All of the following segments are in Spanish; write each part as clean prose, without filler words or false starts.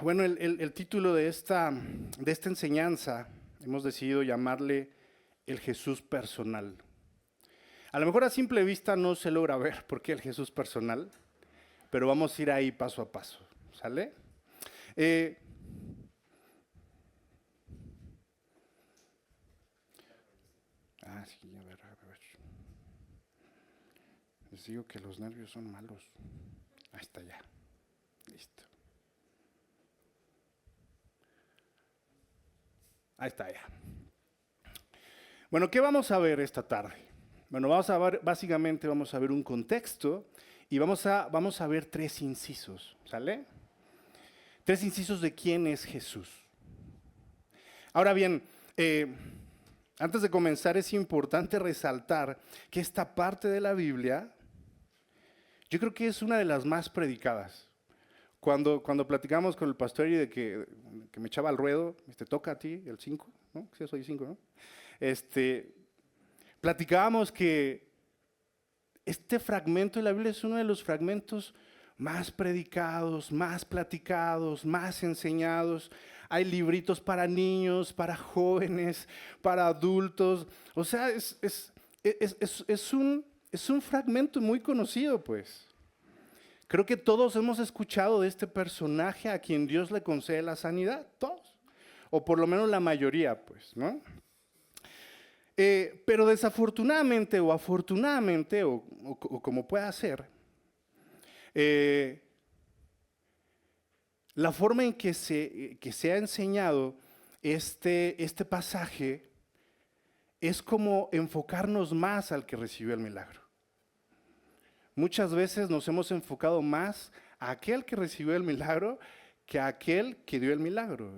Bueno, el título de esta enseñanza hemos decidido llamarle el Jesús personal. A lo mejor a simple vista no se logra ver por qué el Jesús personal, pero vamos a ir ahí paso a paso, ¿sale? Sí, a ver. Les digo que los nervios son malos. Ahí está ya, listo. Ahí está ya. Bueno, ¿qué vamos a ver esta tarde? Bueno, básicamente vamos a ver un contexto y vamos a ver tres incisos, ¿sale? Tres incisos de quién es Jesús. Ahora bien, antes de comenzar es importante resaltar que esta parte de la Biblia, yo creo que es una de las más predicadas. Cuando platicamos con el pastor y de que me echaba al ruedo, toca a ti el 5, ¿no? Sí, soy 5, ¿no? Platicábamos que este fragmento de la Biblia es uno de los fragmentos más predicados, más platicados, más enseñados. Hay libritos para niños, para jóvenes, para adultos. O sea, es un fragmento muy conocido, pues. Creo que todos hemos escuchado de este personaje a quien Dios le concede la sanidad, todos. O por lo menos la mayoría, pues, ¿no? Pero desafortunadamente o afortunadamente, o como pueda ser, la forma en que se ha enseñado este pasaje es como enfocarnos más al que recibió el milagro. Muchas veces nos hemos enfocado más a aquel que recibió el milagro que a aquel que dio el milagro.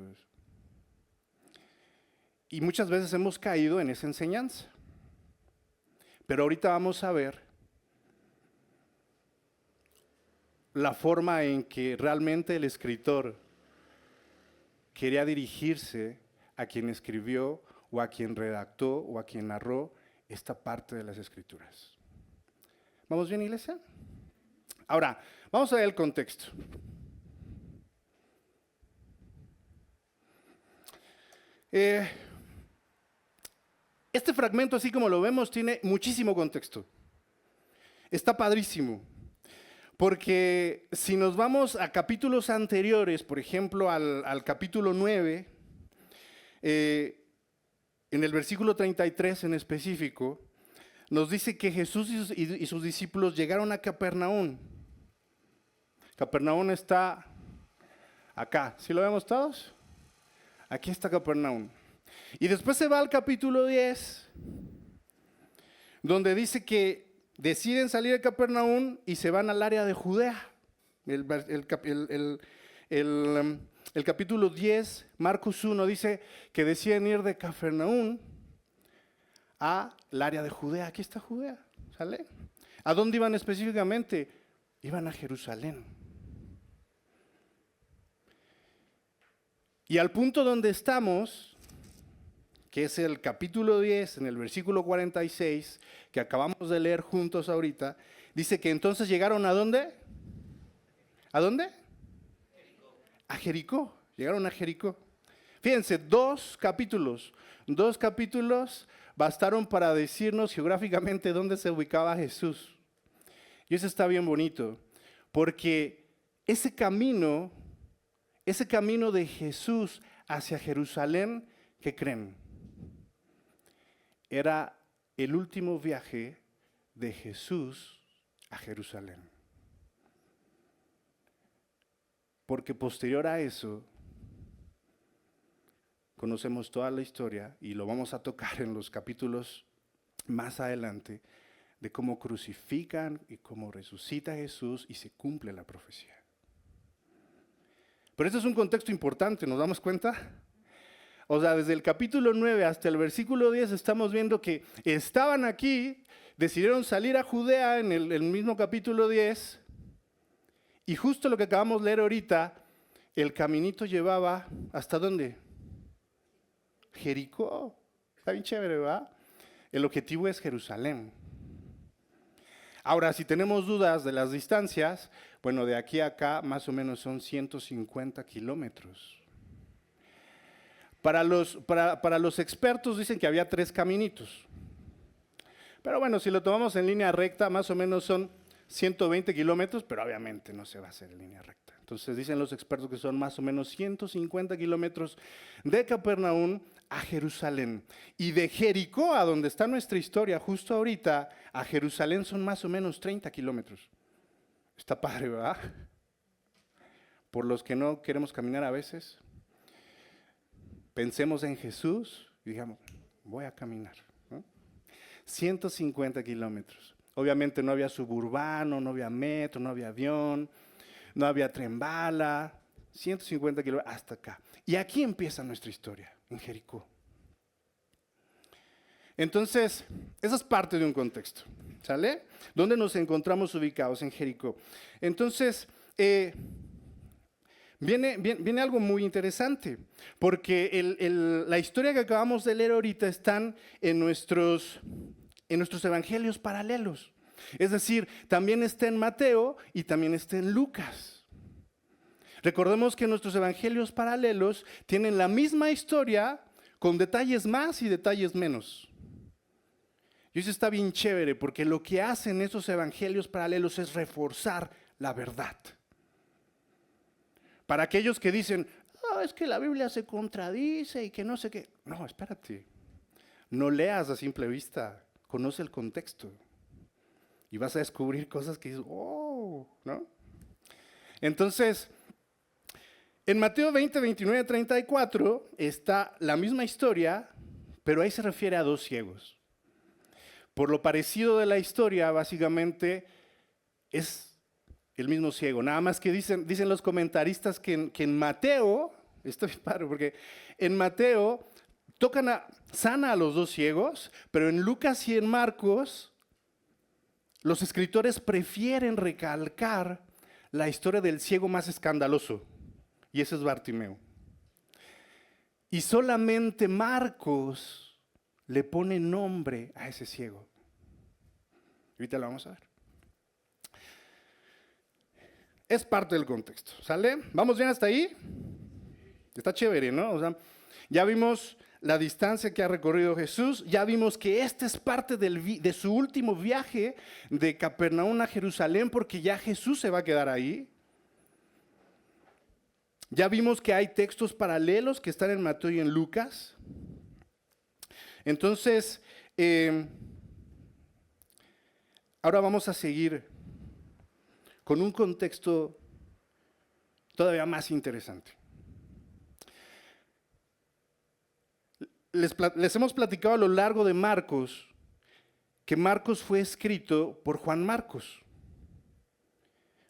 Y muchas veces hemos caído en esa enseñanza. Pero ahorita vamos a ver la forma en que realmente el escritor quería dirigirse a quien escribió o a quien redactó o a quien narró esta parte de las Escrituras. ¿Vamos bien, iglesia? Ahora, vamos a ver el contexto. Este fragmento, así como lo vemos, tiene muchísimo contexto. Está padrísimo. Porque si nos vamos a capítulos anteriores, por ejemplo, al capítulo 9, en el versículo 33 en específico, nos dice que Jesús y sus discípulos llegaron a Capernaum. Capernaum está acá. ¿Sí lo vemos todos? Aquí está Capernaum. Y después se va al capítulo 10, donde dice que deciden salir de Capernaum y se van al área de Judea. El capítulo 10, Marcos 1, dice que deciden ir de Capernaum al área de Judea. Aquí está Judea, ¿sale? ¿A dónde iban específicamente? Iban a Jerusalén. Y al punto donde estamos, que es el capítulo 10, en el versículo 46, que acabamos de leer juntos ahorita, dice que entonces llegaron ¿a dónde? ¿A dónde? Jericó. A Jericó, llegaron a Jericó. Fíjense, dos capítulos bastaron para decirnos geográficamente dónde se ubicaba Jesús. Y eso está bien bonito, porque ese camino de Jesús hacia Jerusalén, ¿qué creen? Era el último viaje de Jesús a Jerusalén. Porque posterior a eso, conocemos toda la historia y lo vamos a tocar en los capítulos más adelante, de cómo crucifican y cómo resucita Jesús y se cumple la profecía. Pero este es un contexto importante, ¿nos damos cuenta? O sea, desde el capítulo 9 hasta el versículo 10 estamos viendo que estaban aquí, decidieron salir a Judea en el mismo capítulo 10, y justo lo que acabamos de leer ahorita, el caminito llevaba, ¿hasta dónde? Jericó. Está bien chévere, ¿verdad? El objetivo es Jerusalén. Ahora, si tenemos dudas de las distancias, bueno, de aquí a acá más o menos son 150 kilómetros. Para los expertos dicen que había 3 caminitos. Pero bueno, si lo tomamos en línea recta, más o menos son 120 kilómetros, pero obviamente no se va a hacer en línea recta. Entonces dicen los expertos que son más o menos 150 kilómetros de Capernaum a Jerusalén. Y de Jericó, a donde está nuestra historia justo ahorita, a Jerusalén son más o menos 30 kilómetros. Está padre, ¿verdad? Por los que no queremos caminar a veces, pensemos en Jesús y digamos, voy a caminar, ¿no? 150 kilómetros. Obviamente no había suburbano, no había metro, no había avión, no había tren bala. 150 kilómetros hasta acá. Y aquí empieza nuestra historia, en Jericó. Entonces, esa es parte de un contexto, ¿sale? ¿Dónde nos encontramos ubicados? En Jericó. Entonces, viene algo muy interesante, porque la historia que acabamos de leer ahorita están en nuestros evangelios paralelos. Es decir, también está en Mateo y también está en Lucas. Recordemos que nuestros evangelios paralelos tienen la misma historia con detalles más y detalles menos. Y eso está bien chévere porque lo que hacen esos evangelios paralelos es reforzar la verdad. Para aquellos que dicen, es que la Biblia se contradice y que no sé qué. No, espérate. No leas a simple vista. Conoce el contexto. Y vas a descubrir cosas que dices, ¿no? Entonces, en Mateo 20, 29, 34 está la misma historia, pero ahí se refiere a 2 ciegos. Por lo parecido de la historia, básicamente es el mismo ciego. Nada más que dicen los comentaristas que en Mateo, esto es padre porque en Mateo sana a los 2 ciegos, pero en Lucas y en Marcos, los escritores prefieren recalcar la historia del ciego más escandaloso, y ese es Bartimeo. Y solamente Marcos le pone nombre a ese ciego. Ahorita lo vamos a ver. Es parte del contexto, ¿sale? ¿Vamos bien hasta ahí? Está chévere, ¿no? O sea, ya vimos la distancia que ha recorrido Jesús, ya vimos que esta es parte de su último viaje de Capernaum a Jerusalén, porque ya Jesús se va a quedar ahí. Ya vimos que hay textos paralelos que están en Mateo y en Lucas. Entonces, ahora vamos a seguir con un contexto todavía más interesante. Les hemos platicado a lo largo de Marcos que Marcos fue escrito por Juan Marcos.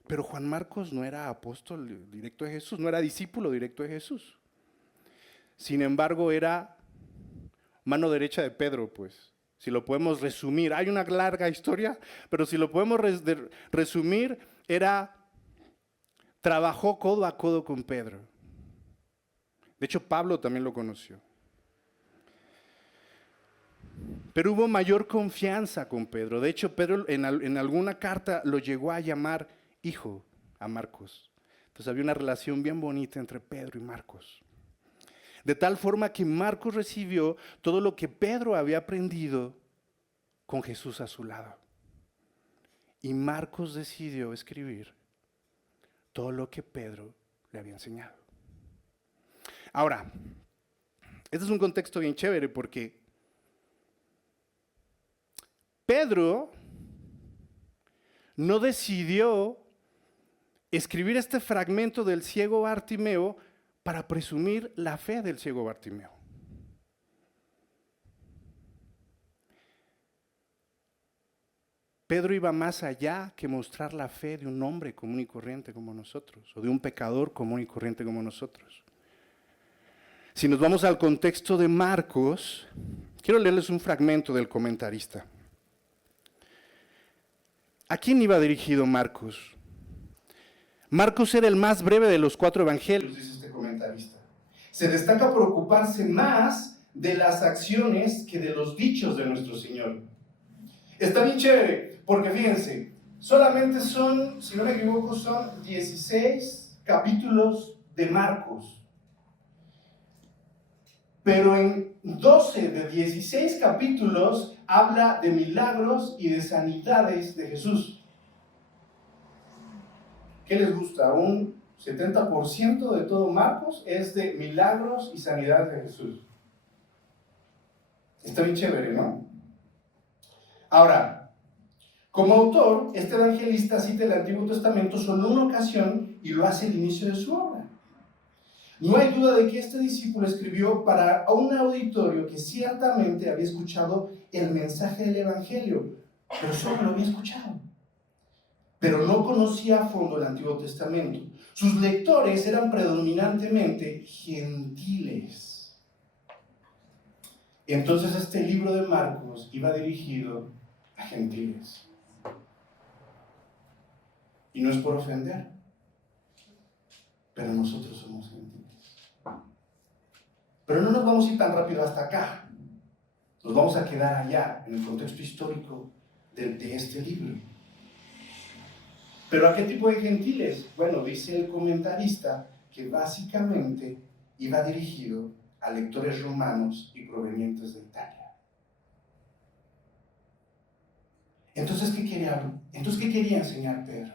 Pero Juan Marcos no era apóstol directo de Jesús, no era discípulo directo de Jesús. Sin embargo, era mano derecha de Pedro, pues. Si lo podemos resumir, hay una larga historia, pero si lo podemos resumir, trabajó codo a codo con Pedro. De hecho, Pablo también lo conoció. Pero hubo mayor confianza con Pedro. De hecho, Pedro en alguna carta lo llegó a llamar hijo a Marcos. Entonces había una relación bien bonita entre Pedro y Marcos. De tal forma que Marcos recibió todo lo que Pedro había aprendido con Jesús a su lado. Y Marcos decidió escribir todo lo que Pedro le había enseñado. Ahora, este es un contexto bien chévere porque Pedro no decidió escribir este fragmento del ciego Bartimeo para presumir la fe del ciego Bartimeo. Pedro iba más allá que mostrar la fe de un hombre común y corriente como nosotros, o de un pecador común y corriente como nosotros. Si nos vamos al contexto de Marcos, quiero leerles un fragmento del comentarista. ¿A quién iba dirigido Marcos? Marcos era el más breve de los 4 evangelios, dice este comentarista. Se destaca por ocuparse más de las acciones que de los dichos de nuestro Señor. Está bien chévere, porque fíjense, Solamente son, si no me equivoco, son 16 capítulos de Marcos. Pero en 12 de 16 capítulos habla de milagros y de sanidades de Jesús. ¿Qué les gusta? Un 70% de todo Marcos es de milagros y sanidades de Jesús. Está bien chévere, ¿no? Ahora, como autor, este evangelista cita el Antiguo Testamento solo una ocasión y lo hace al inicio de su obra. No hay duda de que este discípulo escribió para un auditorio que ciertamente había escuchado el mensaje del Evangelio, pero solo lo había escuchado. Pero no conocía a fondo el Antiguo Testamento. Sus lectores eran predominantemente gentiles. Entonces este libro de Marcos iba dirigido a gentiles. Y no es por ofender, pero nosotros somos gentiles. Pero no nos vamos a ir tan rápido hasta acá. Nos vamos a quedar allá, en el contexto histórico de este libro. ¿Pero a qué tipo de gentiles? Bueno, dice el comentarista que básicamente iba dirigido a lectores romanos y provenientes de Italia. Entonces, ¿qué quería enseñar Pedro?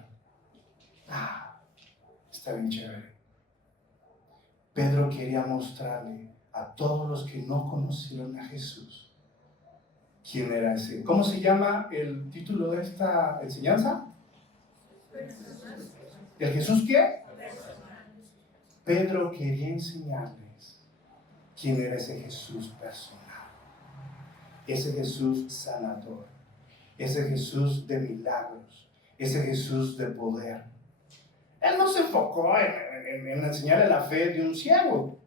Está bien chévere. Pedro quería mostrarle a todos los que no conocieron a Jesús quién era ese. ¿Cómo se llama el título de esta enseñanza? ¿El Jesús qué? Pedro quería enseñarles quién era ese Jesús personal, ese Jesús sanador, ese Jesús de milagros, ese Jesús de poder. Él no se enfocó en enseñarle la fe de un ciego,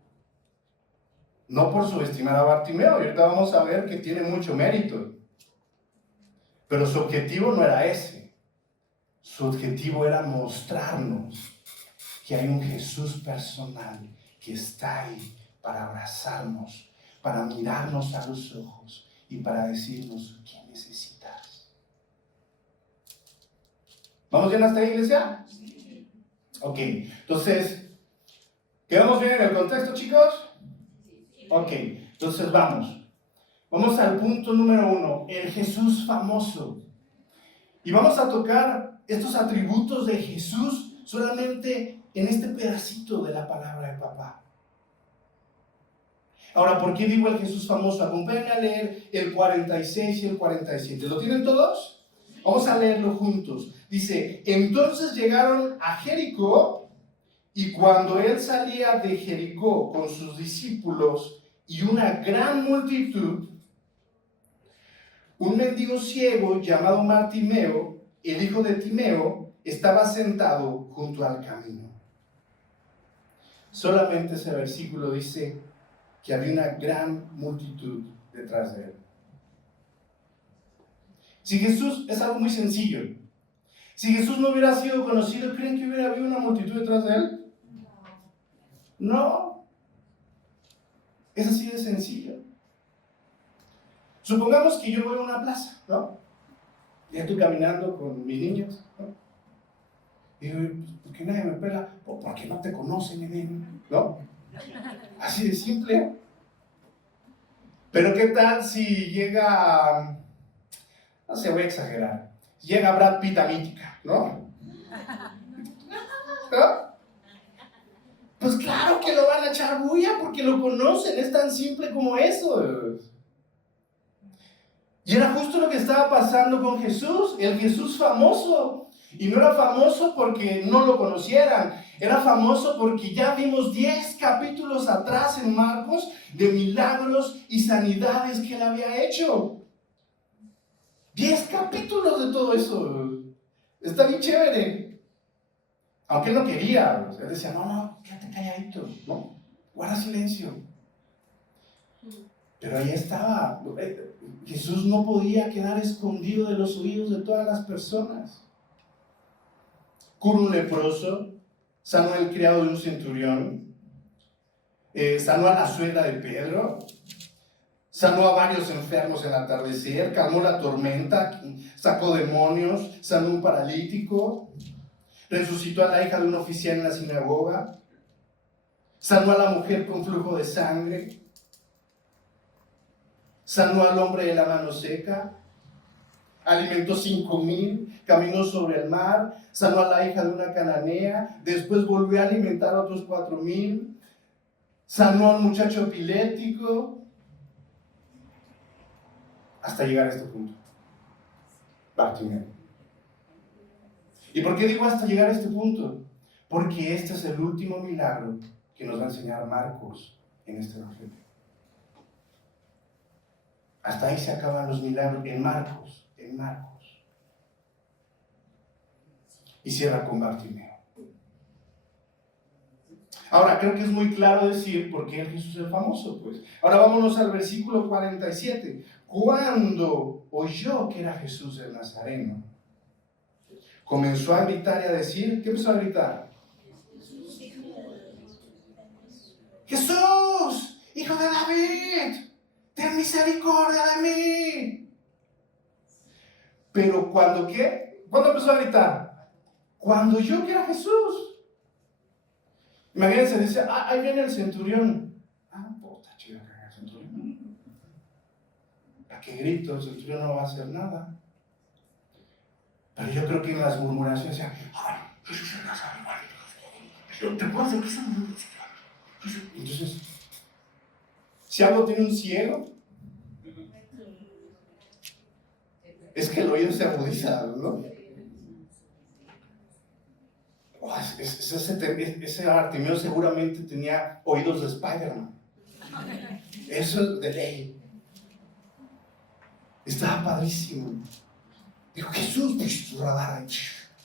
no por subestimar a Bartimeo, y ahorita vamos a ver que tiene mucho mérito, pero su objetivo no era ese. Su objetivo era mostrarnos que hay un Jesús personal que está ahí para abrazarnos, para mirarnos a los ojos y para decirnos qué necesitas. ¿Vamos bien hasta ahí, iglesia? Ok, entonces, ¿quedamos bien en el contexto, chicos? Ok, entonces vamos. Vamos al punto número 1, el Jesús famoso. Y vamos a tocar estos atributos de Jesús solamente en este pedacito de la palabra de papá. Ahora, ¿por qué digo el Jesús famoso? Acompáñenme a leer el 46 y el 47. ¿Lo tienen todos? Vamos a leerlo juntos. Dice, entonces llegaron a Jericó, y cuando él salía de Jericó con sus discípulos y una gran multitud, un mendigo ciego llamado Bartimeo, el hijo de Timeo, estaba sentado junto al camino. Solamente ese versículo dice que había una gran multitud detrás de él. Si Jesús, es algo muy sencillo. Si Jesús no hubiera sido conocido, ¿creen que hubiera habido una multitud detrás de él? No. Es así de sencillo. Supongamos que yo voy a una plaza, ¿no? Ya estoy caminando con mis niños, ¿no? Y digo, ¿por qué nadie me pela? Porque no te conocen, ¿no? Así de simple. Pero ¿qué tal si llega, no sé, voy a exagerar, llega Brad Pitt a Mítica, ¿no? ¿No? Pues claro que lo van a echar bulla porque lo conocen, es tan simple como eso. Y era justo lo que estaba pasando con Jesús, el Jesús famoso. Y no era famoso porque no lo conocieran, era famoso porque ya vimos 10 capítulos atrás en Marcos de milagros y sanidades que él había hecho. 10 capítulos de todo eso. Está bien chévere. Aunque él no quería, él decía, no, quédate calladito, ¿no? Guarda silencio. Pero ahí estaba. Jesús no podía quedar escondido de los oídos de todas las personas. Curó un leproso, sanó al criado de un centurión, sanó a la suegra de Pedro, Sanó a varios enfermos en el atardecer, calmó la tormenta, sacó demonios, sanó un paralítico, resucitó a la hija de un oficial en la sinagoga, sanó a la mujer con flujo de sangre, sanó al hombre de la mano seca, alimentó 5,000, caminó sobre el mar, sanó a la hija de una cananea, después volvió a alimentar a otros 4,000, sanó a un muchacho epiléptico, hasta llegar a este punto. Bartimeo. ¿Y por qué digo hasta llegar a este punto? Porque este es el último milagro que nos va a enseñar Marcos en este evangelio. Hasta ahí se acaban los milagros en Marcos. Y cierra con Bartimeo. Ahora, creo que es muy claro decir por qué Jesús es famoso, pues. Ahora vámonos al versículo 47. Cuando oyó que era Jesús el Nazareno, comenzó a gritar y a decir, ¿qué empezó a gritar? Jesús, hijo de David, ten misericordia de mí. Pero cuando, ¿qué? ¿Cuándo empezó a gritar? Cuando oyó que era Jesús. Imagínense, dice, ahí viene el centurión. Puta chida que el centurión. ¿Para qué grito? El centurión no va a hacer nada. Pero yo creo que en las murmuraciones decían, ay, Jesús es Nazareno. ¿Te acuerdas de qué se murió? Entonces, si algo tiene un ciego, es que el oído se agudiza, ¿no? Ese Bartimeo seguramente tenía oídos de Spider-Man. Eso es de ley. Estaba padrísimo. Dijo, Jesús,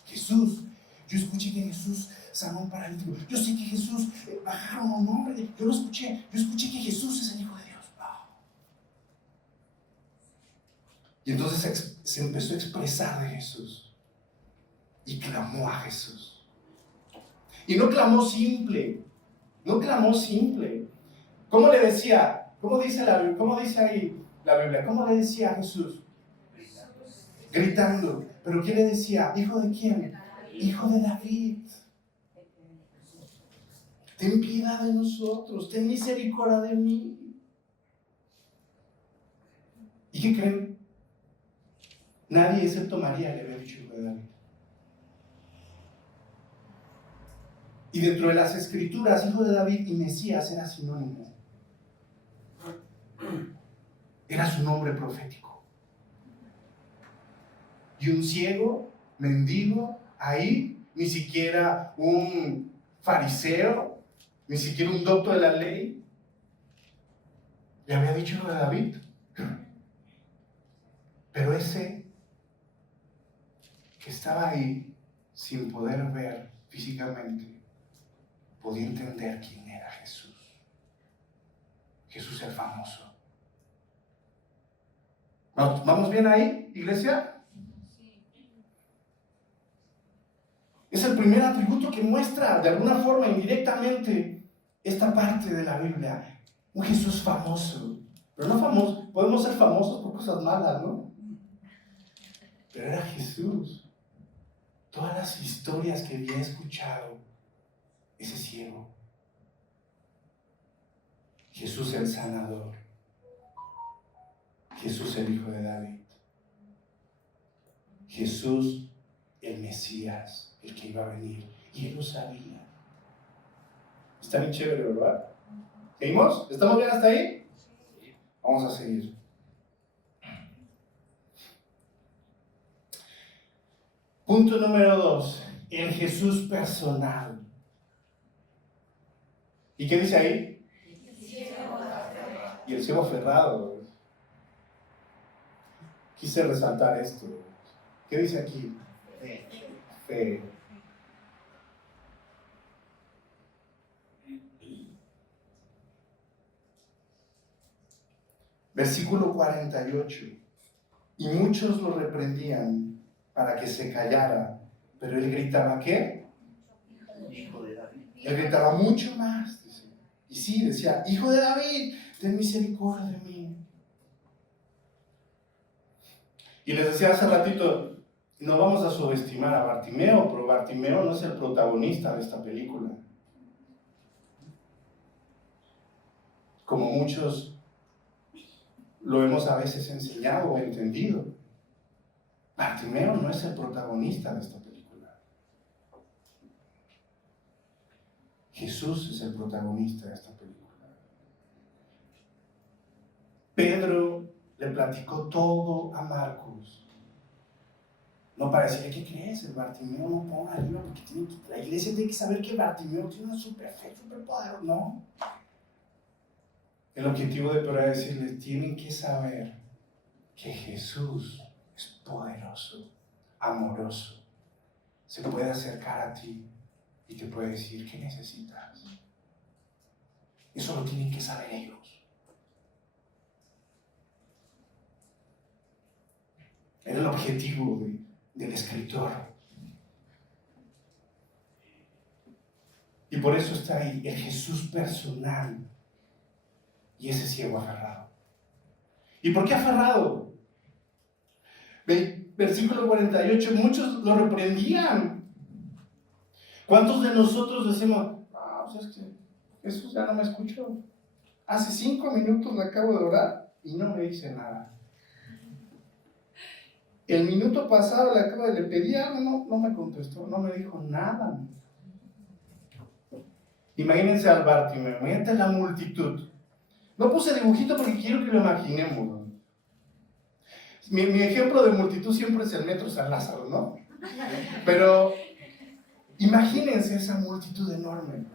Jesús, yo escuché que Jesús sanó a un paralítico. Yo sé que Jesús bajaron a un hombre. Yo lo escuché. Yo escuché que Jesús es el Hijo de Dios. Y entonces se empezó a expresar de Jesús. Y clamó a Jesús. Y no clamó simple. ¿Cómo le decía? ¿Cómo dice la Biblia? ¿Cómo dice ahí la Biblia? ¿Cómo le decía a Jesús? Gritando. ¿Pero qué le decía? ¿Hijo de quién? Hijo de David. Ten piedad de nosotros. Ten misericordia de mí. ¿Y qué creen? Nadie excepto María le había dicho hijo de David. Y dentro de las escrituras, hijo de David y Mesías era sinónimo. Era su nombre profético. Y un ciego, mendigo, ahí, ni siquiera un fariseo, ni siquiera un doctor de la ley, le había dicho hijo de David. Pero ese que estaba ahí, sin poder ver físicamente, podía entender quién era Jesús. Jesús el famoso. ¿Vamos bien ahí, iglesia? Es el primer atributo que muestra de alguna forma indirectamente esta parte de la Biblia. Un Jesús famoso. Pero no famoso, podemos ser famosos por cosas malas, ¿no? Pero era Jesús. Todas las historias que había escuchado ese ciego. Jesús el sanador. Jesús el Hijo de David. Jesús el Mesías, el que iba a venir. Y él lo sabía. Está bien chévere, ¿verdad? ¿Seguimos? ¿Estamos bien hasta ahí? Vamos a seguir. Punto número 2. El Jesús personal. ¿Y qué dice ahí? Y el ciego aferrado. Quise resaltar esto. ¿Qué dice aquí? Fe. Versículo 48. Y muchos lo reprendían para que se callara, pero él gritaba, ¿qué? Hijo de David. Él gritaba mucho más. Dice. Y sí, decía, Hijo de David, ten misericordia de mí. Y les decía hace ratito, no vamos a subestimar a Bartimeo, pero Bartimeo no es el protagonista de esta película. Como muchos lo hemos a veces enseñado o entendido. Bartimeo no es el protagonista de esta película. Jesús es el protagonista de esta película. Pedro le platicó todo a Marcos. No para decirle, ¿qué crees? El Bartimeo no ponga arriba porque la iglesia tiene que saber que el Bartimeo tiene una super fe, super poder. No. El objetivo de Pedro era decirles, tienen que saber que Jesús es poderoso, amoroso. Se puede acercar a ti y te puede decir, ¿qué necesitas? Eso lo tienen que saber ellos. Era el objetivo del escritor. Y por eso está ahí el Jesús personal y ese ciego aferrado. ¿Y por qué aferrado? Versículo 48, muchos lo reprendían. ¿Cuántos de nosotros decimos, pues es que Jesús ya no me escuchó? Hace 5 minutos le acabo de orar y no me dice nada. El minuto pasado le pedí algo, no me contestó, no me dijo nada. Imagínense al Bartimeo, imagínate la multitud. No puse dibujito porque quiero que lo imaginemos. Mi ejemplo de multitud siempre es el metro San Lázaro, ¿no? Pero imagínense esa multitud enorme.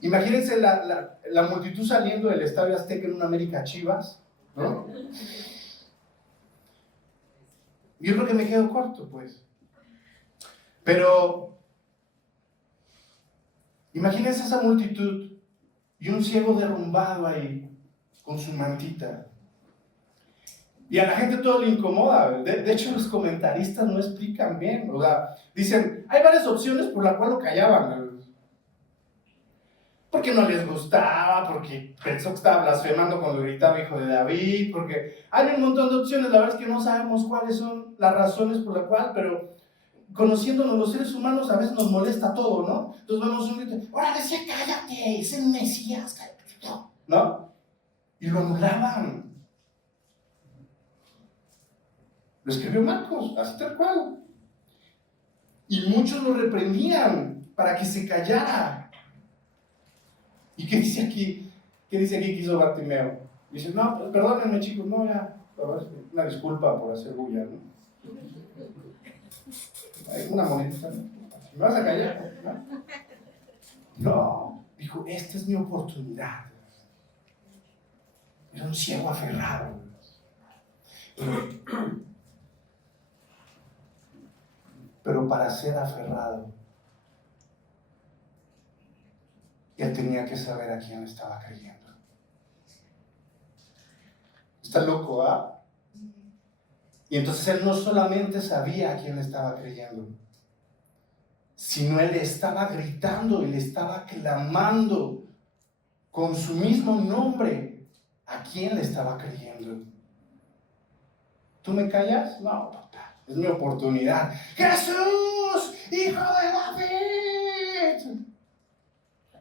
Imagínense la multitud saliendo del Estadio Azteca en una América Chivas, ¿no? Yo creo que me quedo corto, pues. Pero imagínense esa multitud y un ciego derrumbado ahí con su mantita. Y a la gente todo le incomoda. De hecho, los comentaristas no explican bien. O sea, dicen, hay varias opciones por las cuales lo callaban. Porque no les gustaba, porque pensó que estaba blasfemando cuando gritaba hijo de David, porque hay un montón de opciones. La verdad es que no sabemos cuáles son las razones por las cuales, pero conociéndonos los seres humanos a veces nos molesta todo, ¿no? Entonces vemos un grito, ¡ahora decía cállate! ¡Es el Mesías! ¡Cállate! ¿No? Y lo anulaban. Lo escribió Marcos, así tal cual. Y muchos lo reprendían para que se callara. ¿Y qué dice aquí? ¿Qué dice aquí que hizo Bartimeo? Dice, no, perdónenme chicos, no, ya, una disculpa por hacer bulla, ¿no? Hay una monedita, ¿no? ¿Me vas a callar? No, dijo, esta es mi oportunidad. Era un ciego aferrado. Pero para ser aferrado, él tenía que saber a quién estaba creyendo. Está loco, ¿ah? Y entonces él no solamente sabía a quién estaba creyendo, sino él estaba gritando y le estaba clamando con su mismo nombre a quién le estaba creyendo. ¿Tú me callas? No, papá, es mi oportunidad. ¡Jesús, hijo de David!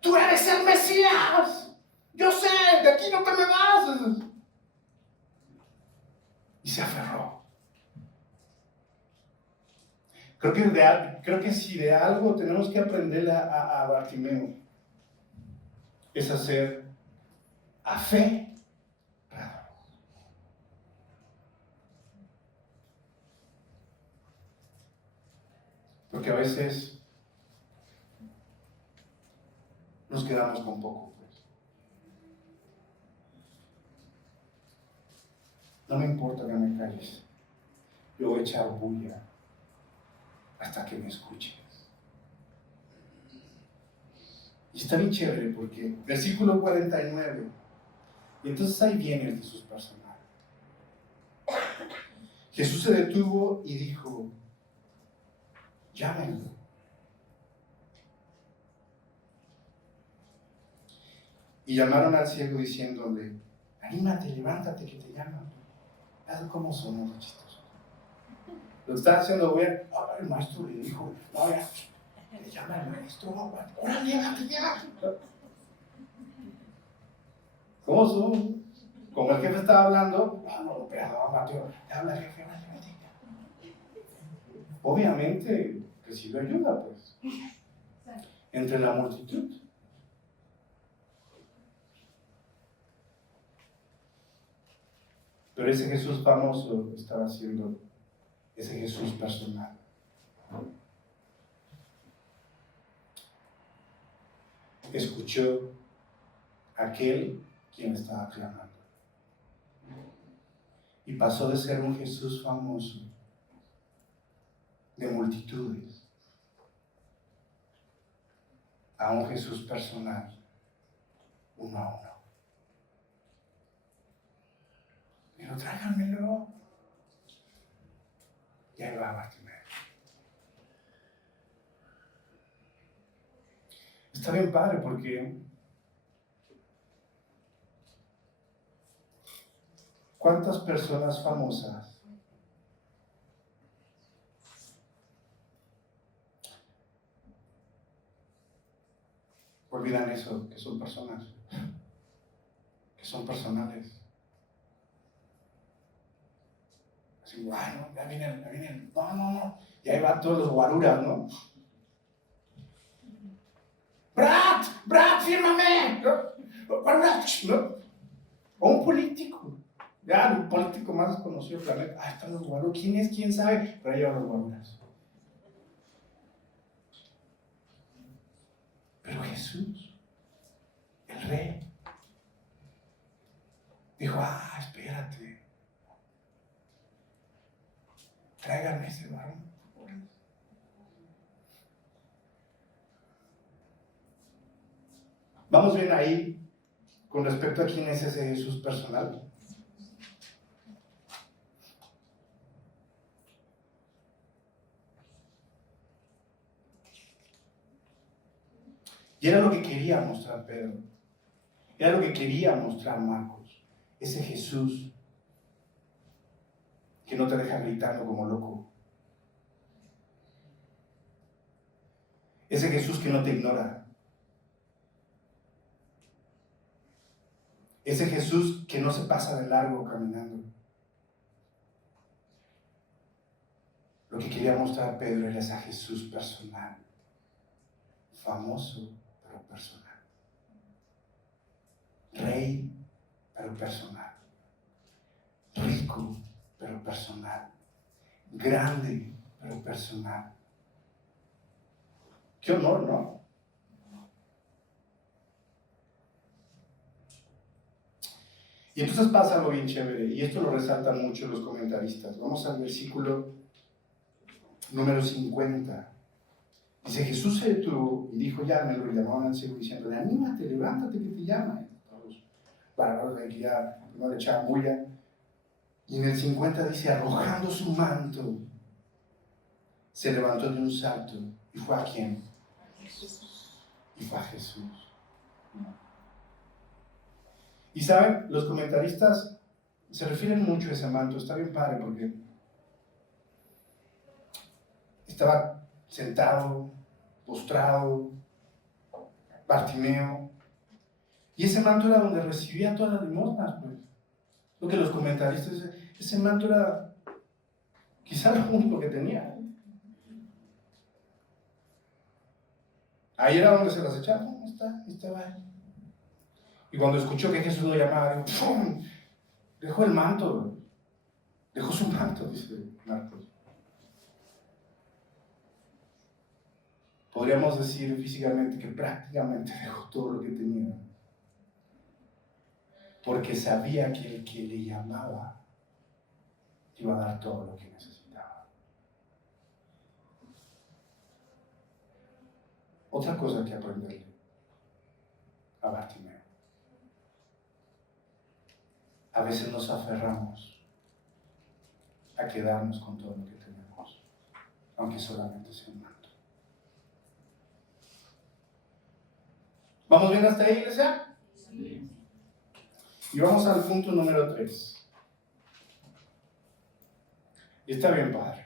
¡Tú eres el Mesías! Yo sé, de aquí no te me vas. Y se aferró. Creo que si de algo tenemos que aprender a Bartimeo, es hacer a fe. Porque a veces nos quedamos con poco. Pues. No me importa que me calles. Yo voy a echar bulla hasta que me escuches. Y está bien chévere porque versículo 49. Y entonces ahí viene el Jesús personal. Jesús se detuvo y dijo, llámenlo. Y llamaron al ciego diciéndole, anímate, levántate que te llaman. ¿Sabes cómo somos los chistosos? Lo que está haciendo bien. Ahora el maestro le dijo, no, ya, le llama al maestro, ahora llévate ya. ¿Cómo somos? Como el jefe estaba hablando, no, perdón, Mateo, te habla el jefe, llévate ya. Obviamente recibió ayuda, pues, entre la multitud. Pero ese Jesús famoso estaba siendo ese Jesús personal. Escuchó a aquel quien estaba clamando. Y pasó de ser un Jesús famoso de multitudes a un Jesús personal, uno a uno. Pero tráiganmelo. Y ahí va Bartimeo. Está bien padre porque ¿cuántas personas famosas olvidan eso, que son personas, que son personales? Así, bueno, ya viene, no. Y ahí van todos los guaruras, ¿no? ¡Brad, fírmame! ¿No? O un político. Ya, el político más desconocido del planeta. Están los guaruras. ¿Quién es? ¿Quién sabe? Pero ahí van los guaruras. Pero Jesús, el rey, dijo, espérate. Tráiganme ese varón. Vamos bien ahí con respecto a quién es ese Jesús personal. Y era lo que quería mostrar Pedro. Era lo que quería mostrar Marcos. Ese Jesús que no te deja gritando como loco. Ese Jesús que no te ignora. Ese Jesús que no se pasa de largo caminando. Lo que quería mostrar Pedro era ese Jesús personal. Famoso, pero personal. Rey, pero personal. Rico, pero personal. Grande, pero personal. Qué honor, ¿no? Y entonces pasa algo bien chévere, y esto lo resaltan mucho los comentaristas. Vamos al versículo número 50. Dice, Jesús se detuvo y dijo, llámelo, y llamaban al ciego diciendo, anímate, levántate que te llama. Todos bárbaros de aquí ya no le echaban bulla. Y en el 50 dice, arrojando su manto, se levantó de un salto. ¿Y fue a quién? Y fue a Jesús. Y saben, los comentaristas se refieren mucho a ese manto. Está bien padre porque estaba sentado, postrado, Bartimeo. Y ese manto era donde recibía todas las limosnas, pues. Lo que los comentaristas dicen, ese manto era quizá lo único que tenía. Ahí era donde se las echaba. Estaba ahí. Y cuando escuchó que Jesús lo llamaba, ¡pum! Dejó el manto. Dejó su manto, dice Marcos. Podríamos decir físicamente que prácticamente dejó todo lo que tenía. Porque sabía que el que le llamaba iba a dar todo lo que necesitaba. Otra cosa que aprenderle a Bartimeo. A veces nos aferramos a quedarnos con todo lo que tenemos, aunque solamente sea un manto. ¿Vamos bien hasta ahí, iglesia? Sí. Y vamos al punto número 3. Y está bien padre.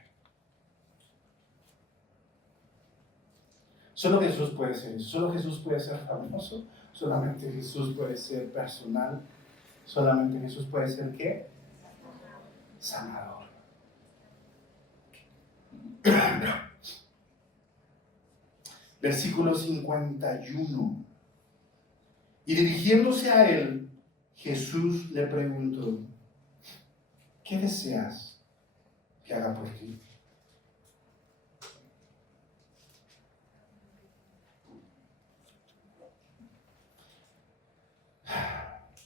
Solo Jesús puede ser eso. Solo Jesús puede ser famoso. Solamente Jesús puede ser personal. Solamente Jesús puede ser ¿qué? Sanador. Versículo 51. Y dirigiéndose a él, Jesús le preguntó: ¿qué deseas que haga por ti?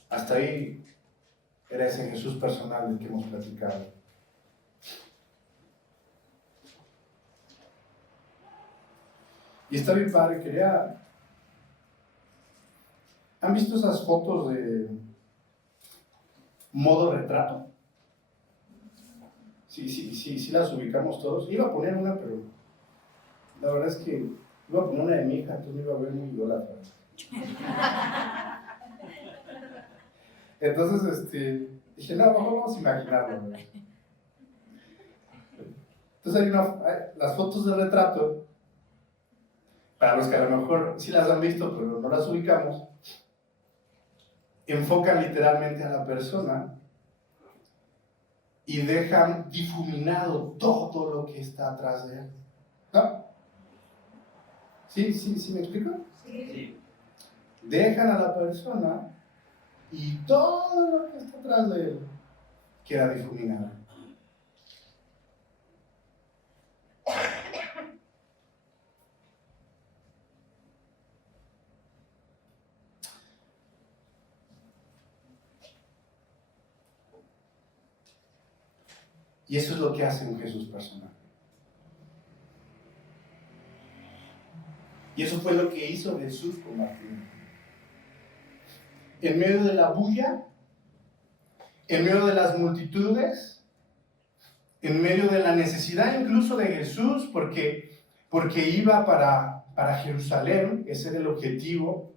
Hasta ahí era ese Jesús personal del que hemos platicado. Y está bien padre, ¿han visto esas fotos de modo retrato? Sí, las ubicamos todos. Iba a poner una, pero la verdad es que iba a poner una de mi hija, entonces me iba a ver muy idólatra. Entonces, dije, no, vamos a imaginarlo, ¿no? Entonces hay las fotos de retrato, para los que a lo mejor sí las han visto, pero no las ubicamos, enfocan literalmente a la persona y dejan difuminado todo lo que está atrás de él. ¿No? ¿Sí me explico? Sí. Dejan a la persona y todo lo que está atrás de él queda difuminado. Y eso es lo que hace un Jesús personal. Y eso fue lo que hizo Jesús con Martín. En medio de la bulla, en medio de las multitudes, en medio de la necesidad incluso de Jesús, porque iba para Jerusalén, ese era el objetivo.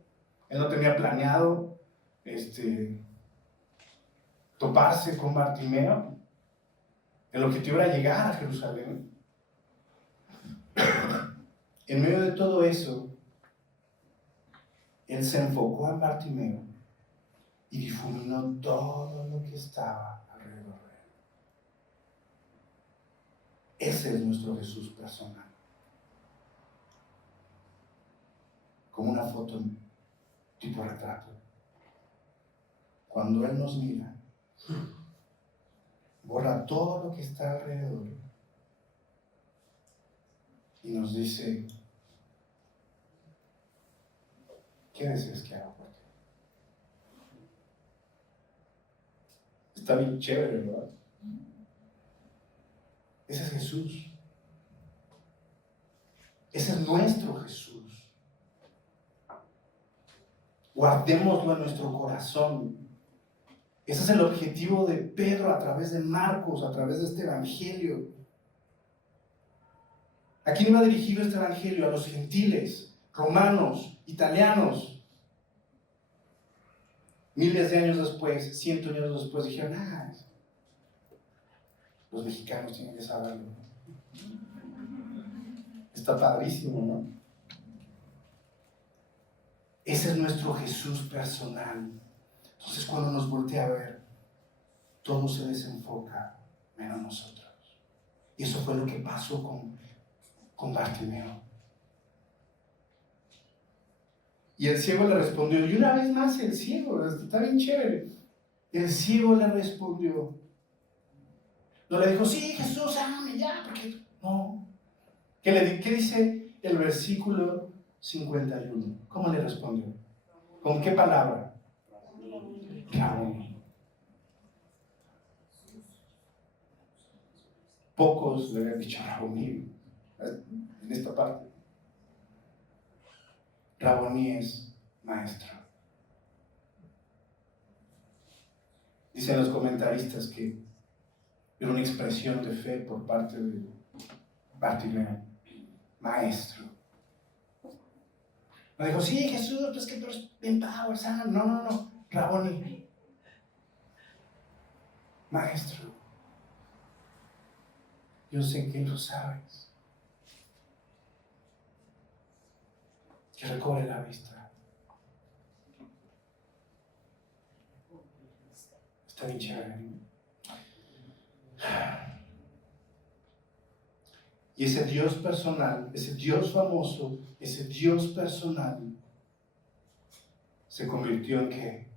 Él no tenía planeado toparse con Bartimeo. El objetivo era llegar a Jerusalén. En medio de todo eso, él se enfocó en Bartimeo y difuminó todo lo que estaba alrededor de él. Ese es nuestro Jesús personal. Como una foto tipo retrato. Cuando Él nos mira, borra todo lo que está alrededor y nos dice: ¿qué deseas que haga por ti? Está bien chévere, ¿verdad? Ese es Jesús. Ese es nuestro Jesús. Guardémoslo en nuestro corazón. Ese es el objetivo de Pedro a través de Marcos, a través de este evangelio. ¿A quién iba dirigido este evangelio? A los gentiles, romanos, italianos. Miles de años después, cientos de años después, dijeron: los mexicanos tienen que saberlo. Está padrísimo, ¿no? Ese es nuestro Jesús personal. Entonces, cuando nos voltea a ver, todo se desenfoca, menos nosotros. Y eso fue lo que pasó con Bartimeo. Y el ciego le respondió, y una vez más el ciego, está bien chévere. El ciego le respondió. No le dijo: sí, Jesús, hágame ya, porque no. ¿Qué dice el versículo 51? ¿Cómo le respondió? ¿Con qué palabra? Raboni. Pocos le habían dicho Raboni en esta parte. Raboni es maestro. Dicen los comentaristas que era una expresión de fe por parte de Bartimeo. Maestro. No dijo: sí, Jesús, es que tú eres bien power, sana. No. Raboni. Maestro. Yo sé que lo sabes. Que recobre la vista. Está bien chévere. Y ese Dios personal, ese Dios famoso, ese Dios personal, se convirtió en ¿qué?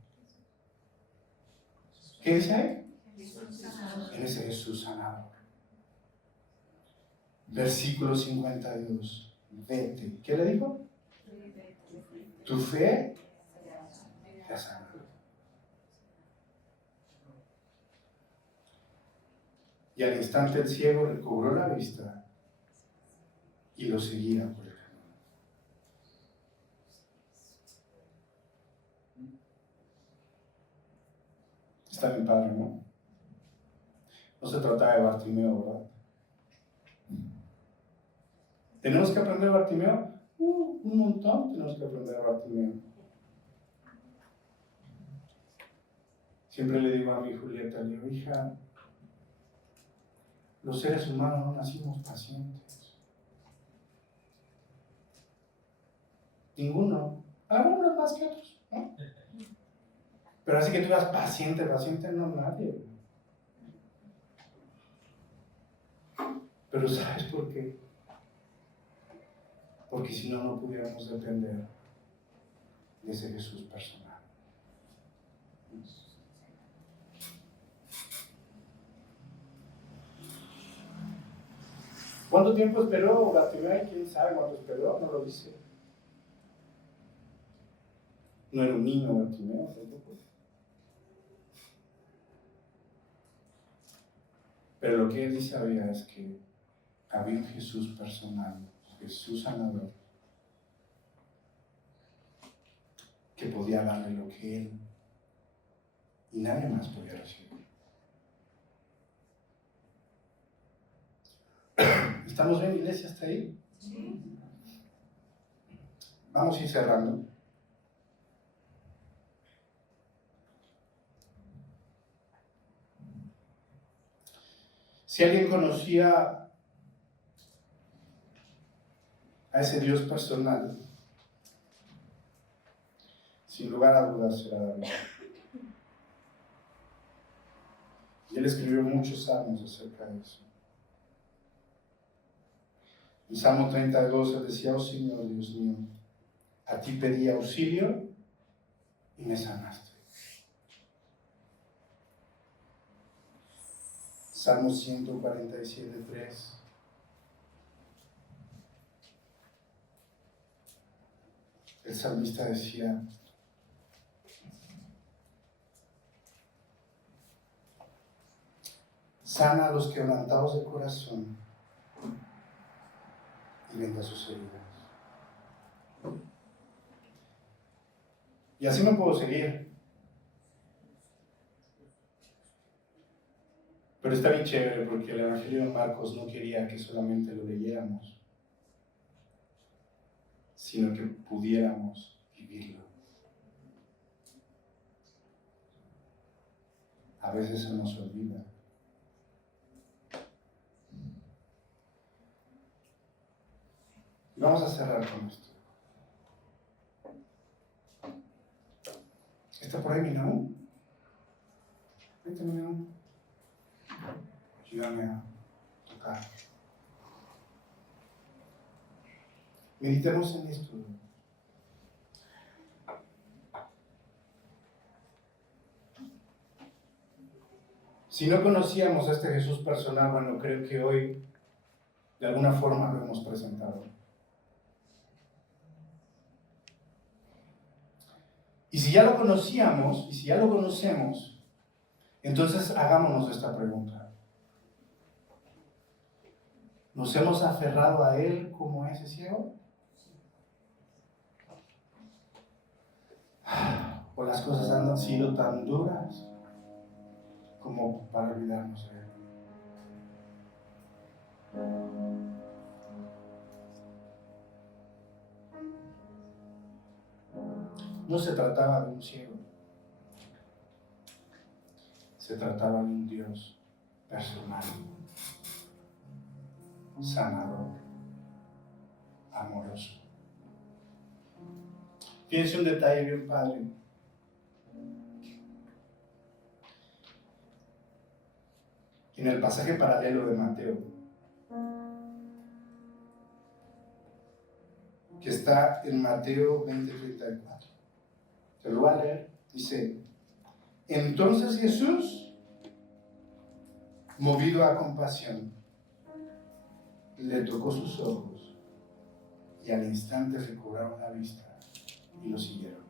¿Qué dice ahí? En ese Jesús sanador. Versículo 52. Vete. ¿Qué le dijo? Tu fe te ha sanado. Y al instante el ciego recobró la vista y lo seguía por el camino. Está bien padre, ¿no? No se trata de Bartimeo, ¿verdad? ¿Tenemos que aprender Bartimeo? Un montón tenemos que aprender Bartimeo. Siempre le digo a mi Julieta, le digo, hija, los seres humanos no nacimos pacientes. Ninguno. Algunos más que otros, ¿no? Pero así que tú digas paciente, no nadie. Pero ¿sabes por qué? Porque si no, no pudiéramos depender de ese Jesús personal. ¿Cuánto tiempo esperó Bartimeo? ¿Quién sabe cuánto esperó? No lo dice. No era un niño Bartimeo tampoco. Pero lo que él sí sabía es que había un Jesús personal, Jesús sanador, que podía darle lo que él y nadie más podía recibir. ¿Estamos bien, iglesia, hasta ahí? Sí. Vamos a ir cerrando. Si alguien conocía a ese Dios personal, sin lugar a dudas será David. Y él escribió muchos salmos acerca de eso. En Salmo 32 él decía, oh Señor Dios mío, a ti pedí auxilio y me sanaste. Salmo 147:3. El salmista decía, sana a los quebrantados de corazón y venga sus heridas. Y así me puedo seguir. Pero está bien chévere porque el Evangelio de Marcos no quería que solamente lo leyéramos, sino que pudiéramos vivirlo. A veces se nos olvida. Y vamos a cerrar con esto. ¿Está por ahí mi Naum? Vente, mi Naum. Ayúdame a tocar. Meditemos en esto. Si no conocíamos a este Jesús personal, bueno, creo que hoy de alguna forma lo hemos presentado. Y si ya lo conocíamos, y si ya lo conocemos, entonces hagámonos esta pregunta. ¿Nos hemos aferrado a Él como a ese ciego? ¿O las cosas han sido tan duras como para olvidarnos de Él? No se trataba de un ciego, se trataba de un Dios personal. sanador, amoroso. Fíjense un detalle bien padre. En el pasaje paralelo de Mateo, que está en Mateo 20:34. Se lo voy a leer. Dice: entonces Jesús, movido a compasión, le tocó sus ojos y al instante recobraron la vista y lo siguieron.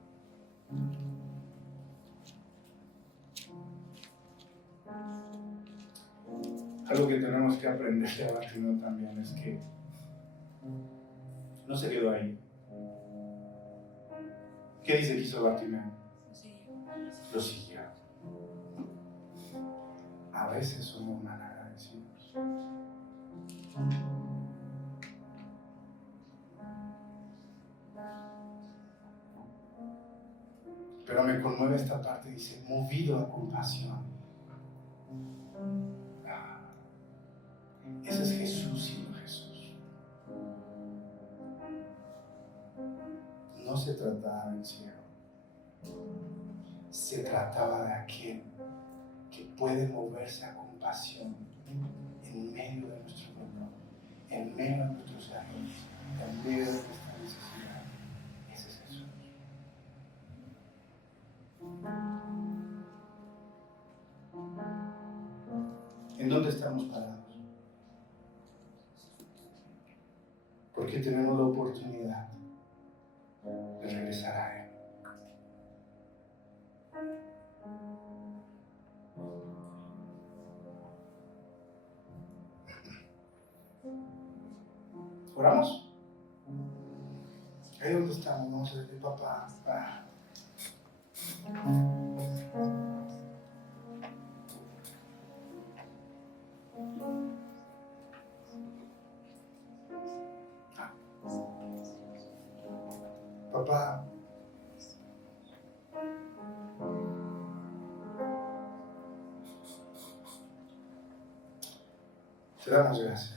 Algo que tenemos que aprender de Bartimeo también es que no se quedó ahí. ¿Qué dice que hizo Bartimeo? Lo siguió. A veces somos mal agradecidos. Pero me conmueve esta parte, dice, movido a compasión. Ese es Jesús siendo Jesús. No se trataba del ciego. Se trataba de aquel que puede moverse a compasión en medio de nuestro dolor, en medio de nuestros errores, en medio de nuestra necesidad. Ese es Jesús. ¿En dónde estamos parados? Porque tenemos la oportunidad de regresar a Él. ¿Oramos? Ahí donde estamos, vamos a decir, papá. Papá, te damos gracias.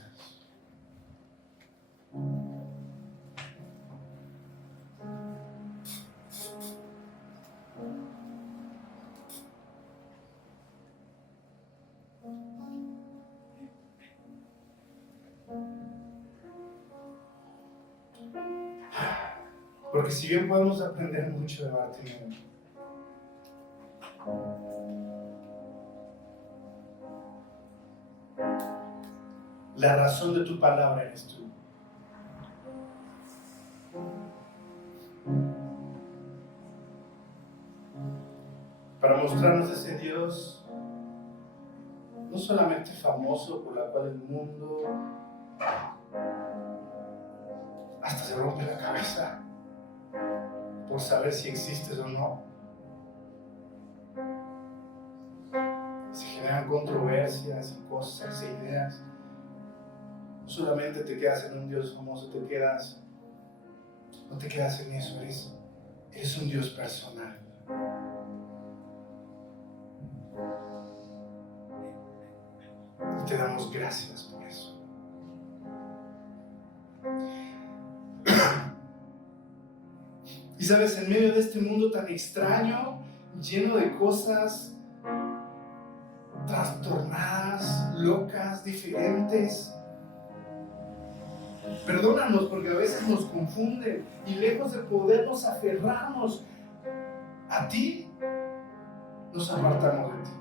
Porque si bien podemos aprender mucho de Bartimeo, la razón de tu palabra eres tú. Para mostrarnos ese Dios no solamente famoso, por la cual el mundo hasta se rompe la cabeza por saber si existes o no. Se generan controversias y cosas e ideas. No solamente te quedas en un Dios famoso, no te quedas en eso, eres un Dios personal. Y te damos gracias por eso. Y sabes, en medio de este mundo tan extraño, lleno de cosas trastornadas, locas, diferentes, perdónanos porque a veces nos confunden y lejos de podernos aferrarnos a ti, nos apartamos de ti.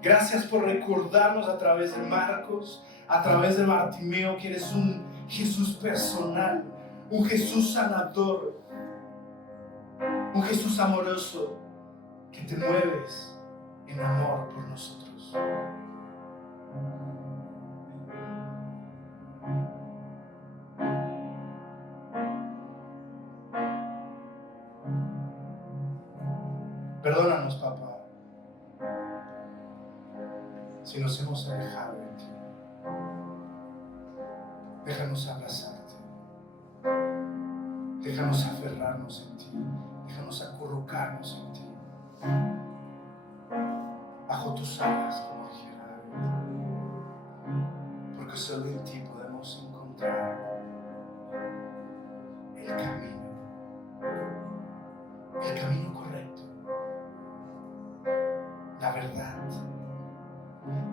Gracias por recordarnos a través de Marcos, a través de Bartimeo, que eres un Jesús personal, un Jesús sanador, un Jesús amoroso, que te mueves en amor por nosotros. Perdónanos, papá, si nos hemos alejado de ti. Déjanos abrazarte. Déjanos aferrarnos en ti. Déjanos acurrucarnos en ti. Bajo tus alas, como dijera David. porque solo en ti podemos encontrar el camino correcto, la verdad,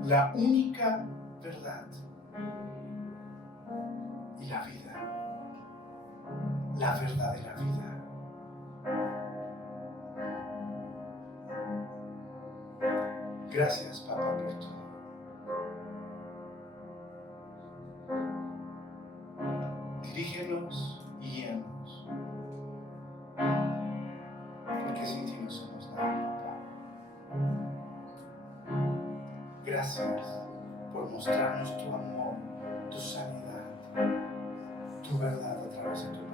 la única verdad y la vida, la verdad de la vida. Gracias, Papá, por todo. Dirígenos y guíanos, porque sin ti no somos nada, Papá. Gracias por mostrarnos tu amor, tu sanidad, tu verdad a través de tu